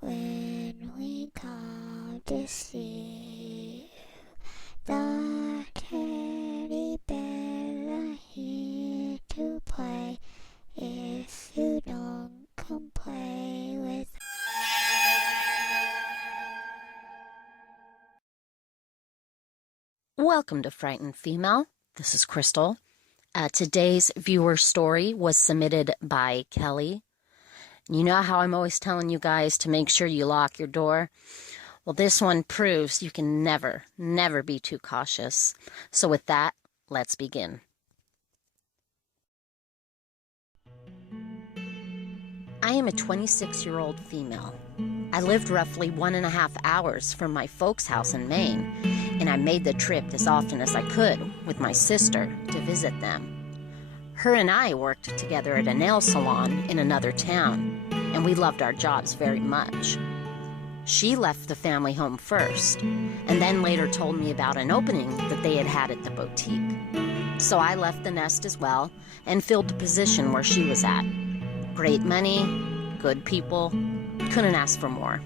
when we come to see the teddy bears are here to play. If you don't come play with. Welcome to Frightened Female. This is Crystal. Today's viewer story was submitted by Kelly. You know how I'm always telling you guys to make sure you lock your door? Well, this one proves you can never be too cautious. So with that, let's begin. I am a 26-year-old female. I lived roughly 1.5 hours from my folks' house in Maine, and I made the trip as often as I could with my sister to visit them. Her and I worked together at a nail salon in another town, and we loved our jobs very much. She left the family home first, and then later told me about an opening that they had had at the boutique. So I left the nest as well and filled the position where she was at. Great money, good people, couldn't ask for more.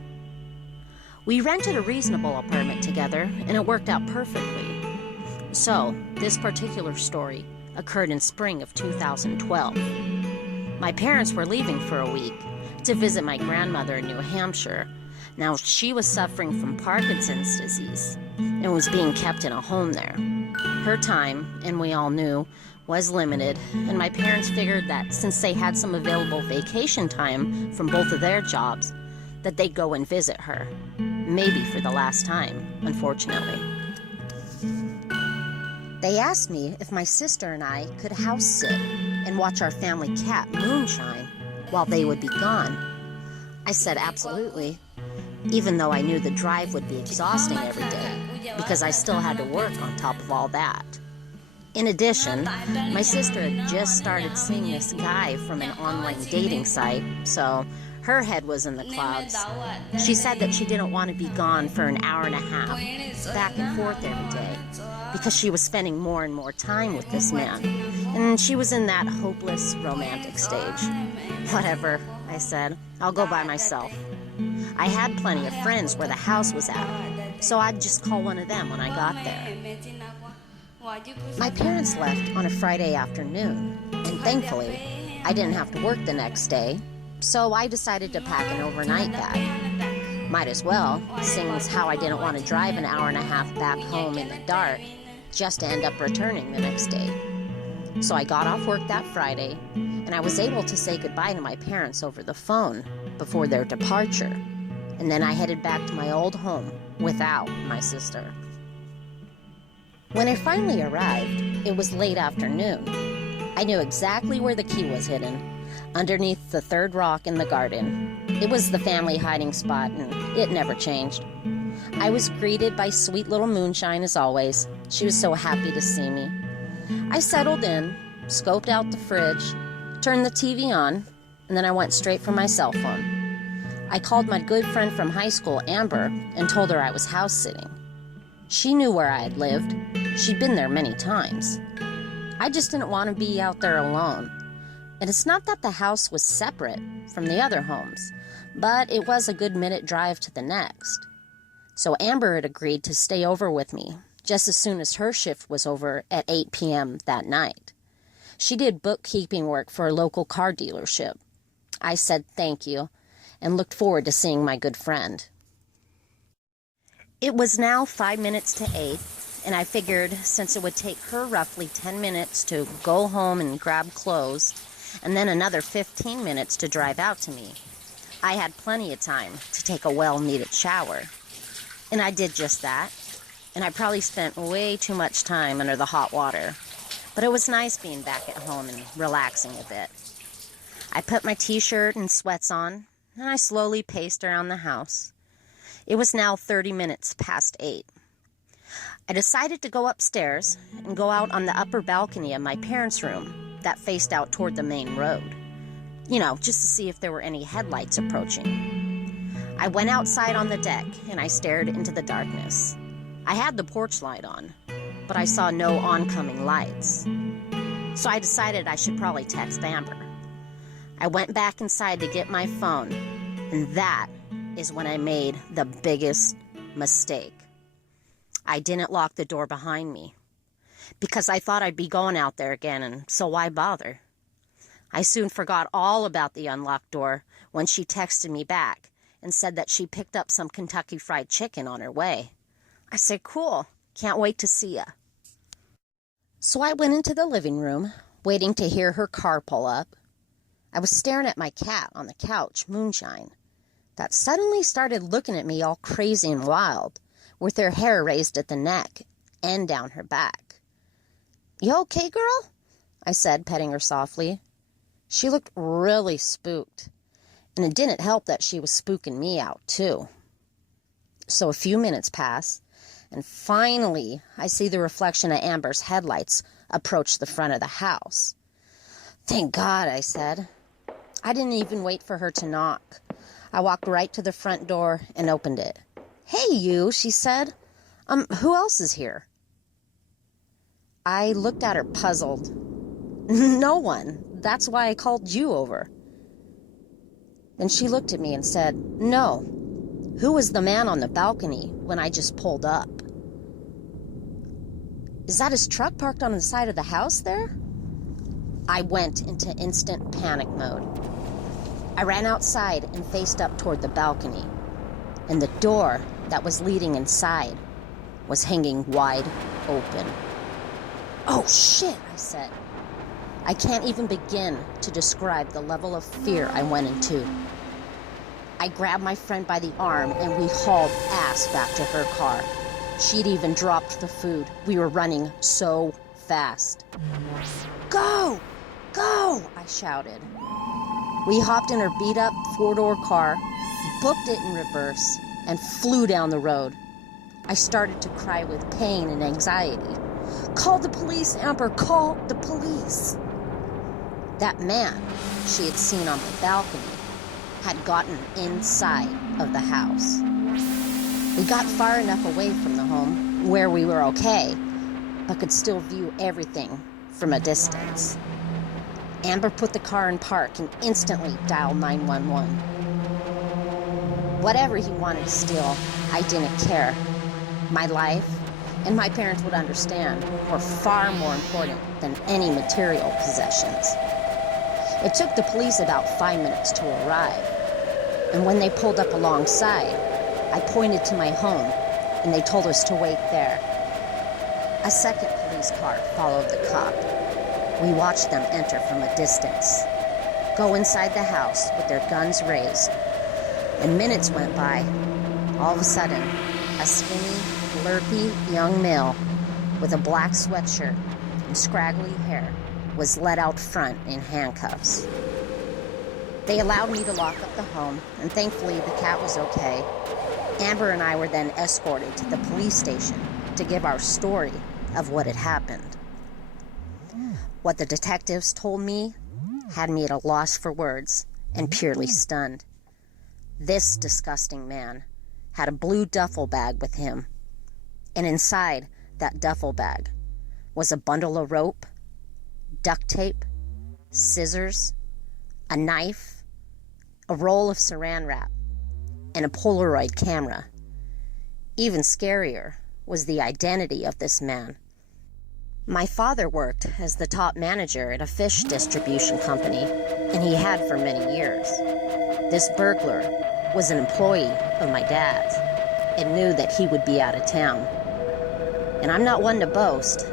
We rented a reasonable apartment together, and it worked out perfectly. So, this particular story occurred in spring of 2012. My parents were leaving for a week to visit my grandmother in New Hampshire. Now, she was suffering from Parkinson's disease and was being kept in a home there. Her time, and we all knew, was limited, and my parents figured that since they had some available vacation time from both of their jobs, that they'd go and visit her. Maybe for the last time, unfortunately. They asked me if my sister and I could house sit and watch our family cat Moonshine while they would be gone. I said absolutely, even though I knew the drive would be exhausting every day because I still had to work on top of all that. In addition, my sister had just started seeing this guy from an online dating site, so her head was in the clouds. She said that she didn't want to be gone for an hour and a half, back and forth every day, because she was spending more and more time with this man, and she was in that hopeless romantic stage. Whatever, I said, I'll go by myself. I had plenty of friends where the house was at, so I'd just call one of them when I got there. My parents left on a Friday afternoon, and thankfully, I didn't have to work the next day, so I decided to pack an overnight bag. Might as well, seeing as how I didn't want to drive an hour and a half back home in the dark just to end up returning the next day. So I got off work that Friday, and I was able to say goodbye to my parents over the phone before their departure, and then I headed back to my old home without my sister. When I finally arrived, it was late afternoon. I knew exactly where the key was hidden, underneath the third rock in the garden. It was the family hiding spot, and it never changed. I was greeted by sweet little Moonshine as always. She was so happy to see me. I settled in, scoped out the fridge, turned the TV on, and then I went straight for my cell phone. I called my good friend from high school, Amber, and told her I was house sitting. She knew where I had lived. She'd been there many times. I just didn't want to be out there alone. And it's not that the house was separate from the other homes, but it was a good minute drive to the next. So Amber had agreed to stay over with me just as soon as her shift was over at 8 p.m. that night. She did bookkeeping work for a local car dealership. I said thank you and looked forward to seeing my good friend. It was now 5 minutes to 8, and I figured since it would take her roughly 10 minutes to go home and grab clothes, and then another 15 minutes to drive out to me, I had plenty of time to take a well-needed shower. And I did just that, and I probably spent way too much time under the hot water, but it was nice being back at home and relaxing a bit. I put my t-shirt and sweats on, and I slowly paced around the house. It was now 30 minutes past 8. I decided to go upstairs and go out on the upper balcony of my parents' room that faced out toward the main road. Just to see if there were any headlights approaching. I went outside on the deck and I stared into the darkness. I had the porch light on, but I saw no oncoming lights. So I decided I should probably text Amber. I went back inside to get my phone, and that is when I made the biggest mistake. I didn't lock the door behind me because I thought I'd be going out there again, and so why bother? I soon forgot all about the unlocked door when she texted me back and said that she picked up some Kentucky Fried Chicken on her way. I said, cool, can't wait to see ya. So I went into the living room, waiting to hear her car pull up. I was staring at my cat on the couch, Moonshine, that suddenly started looking at me all crazy and wild, with her hair raised at the neck and down her back. You okay, girl? I said, petting her softly. She looked really spooked, and it didn't help that she was spooking me out, too. So a few minutes pass, and finally I see the reflection of Amber's headlights approach the front of the house. Thank God, I said. I didn't even wait for her to knock. I walked right to the front door and opened it. Hey, you, she said. Who else is here? I looked at her puzzled. No one. That's why I called you over. Then she looked at me and said, no. Who was the man on the balcony when I just pulled up? Is that his truck parked on the side of the house there? I went into instant panic mode. I ran outside and faced up toward the balcony, and the door that was leading inside was hanging wide open. Oh shit, I said. I can't even begin to describe the level of fear I went into. I grabbed my friend by the arm and we hauled ass back to her car. She'd even dropped the food. We were running so fast. Go! Go! I shouted. We hopped in her beat-up four-door car, booked it in reverse, and flew down the road. I started to cry with pain and anxiety. Call the police, Amber, call the police. That man she had seen on the balcony had gotten inside of the house. We got far enough away from the home where we were okay, but could still view everything from a distance. Amber put the car in park and instantly dialed 911. Whatever he wanted to steal, I didn't care. My life, and my parents would understand, were far more important than any material possessions. It took the police about 5 minutes to arrive, and when they pulled up alongside, I pointed to my home, and they told us to wait there. A second police car followed the cop. We watched them enter from a distance, go inside the house with their guns raised, and minutes went by. All of a sudden, a skinny, blurpy young male with a black sweatshirt and scraggly hair was led out front in handcuffs. They allowed me to lock up the home, and thankfully the cat was okay. Amber and I were then escorted to the police station to give our story of what had happened. What the detectives told me had me at a loss for words and purely stunned. This disgusting man had a blue duffel bag with him, and inside that duffel bag was a bundle of rope, duct tape, scissors, a knife, a roll of saran wrap, and a Polaroid camera. Even scarier was the identity of this man. My father worked as the top manager at a fish distribution company, and he had for many years. This burglar was an employee of my dad's and knew that he would be out of town. And I'm not one to boast,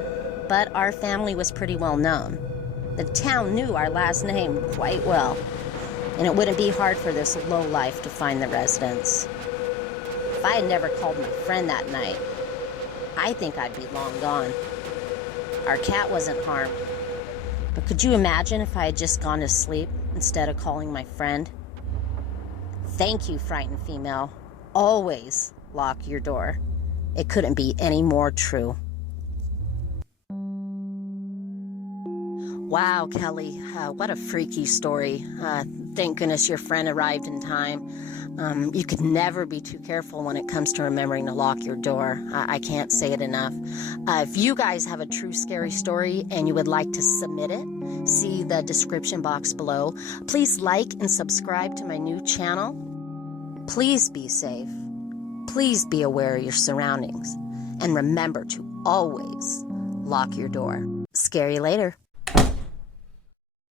but our family was pretty well known. The town knew our last name quite well, and it wouldn't be hard for this lowlife to find the residence. If I had never called my friend that night, I think I'd be long gone. Our cat wasn't harmed, but could you imagine if I had just gone to sleep instead of calling my friend? Thank you, frightened female. Always lock your door. It couldn't be any more true. Wow, Kelly, what a freaky story. Thank goodness your friend arrived in time. You could never be too careful when it comes to remembering to lock your door. I can't say it enough. If you guys have a true scary story and you would like to submit it, see the description box below. Please like and subscribe to my new channel. Please be safe. Please be aware of your surroundings. And remember to always lock your door. Scary later.